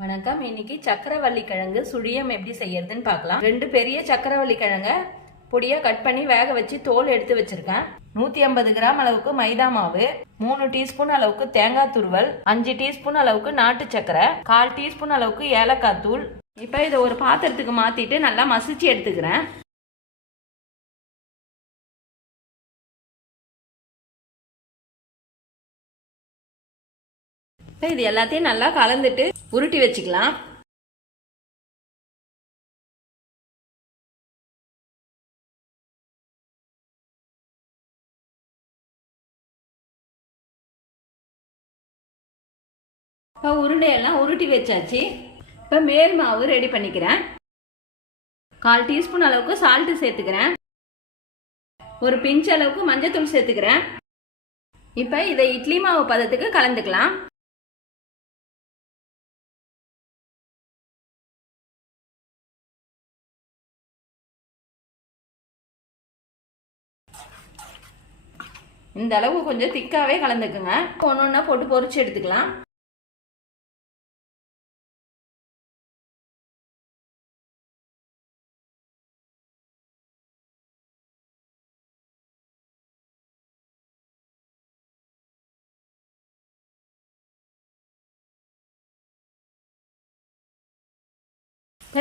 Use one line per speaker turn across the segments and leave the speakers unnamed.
வணக்கம். இன்னைக்கு சக்கரவள்ளி கிழங்கு சுழியம் எப்படி செய்யறதுன்னு பார்க்கலாம். ரெண்டு பெரிய சக்கரவள்ளி கிழங்க பொடியா கட் பண்ணி வேக வச்சு தோல் எடுத்து வச்சிருக்கேன். நூத்தி ஐம்பது கிராம் அளவுக்கு மைதா மாவு மூணு டீஸ்பூன் அளவுக்கு தேங்காய் துருவல் அஞ்சு டீஸ்பூன் அளவுக்கு நாட்டு சக்கரை கால் டீஸ்பூன் அளவுக்கு ஏலக்காய் தூள். இப்போ இதை ஒரு பாத்திரத்துக்கு மாத்திட்டு நல்லா மசிச்சு எடுத்துக்கிறேன். இது எல்லாத்தையும் நல்லா கலந்துட்டு உருட்டி வச்சுக்கலாம். இப்போ உருண்டையெல்லாம் உருட்டி வச்சாச்சு. இப்போ மேல் மாவு ரெடி பண்ணிக்கிறேன். கால் டீஸ்பூன் அளவுக்கு சால்ட்டு சேர்த்துக்கிறேன். ஒரு பிஞ்ச் அளவுக்கு மஞ்சள் தூள் சேர்த்துக்கிறேன். இப்போ இதை இட்லி மாவு பதத்துக்கு கலந்துக்கலாம். இந்த அளவு கொஞ்சம் திக்காவே கலந்துக்குங்க. ஒன்று ஒன்றா போட்டு பொறிச்சு எடுத்துக்கலாம்.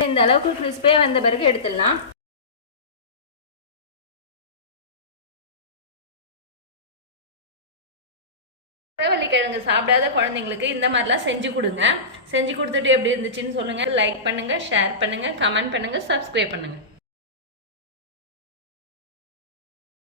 இந்த அளவுக்கு கிறிஸ்பியாக வந்த பிறகு எடுத்துடலாம். கிழங்கு சாப்பிடாத குழந்தைங்களுக்கு இந்த மாதிரிலாம் செஞ்சு கொடுங்க. செஞ்சு கொடுத்துட்டு எப்படி இருந்துச்சுன்னு சொல்லுங்க. லைக் பண்ணுங்க ஷேர் பண்ணுங்க கமெண்ட் பண்ணுங்க சப்ஸ்கிரைப் பண்ணுங்க.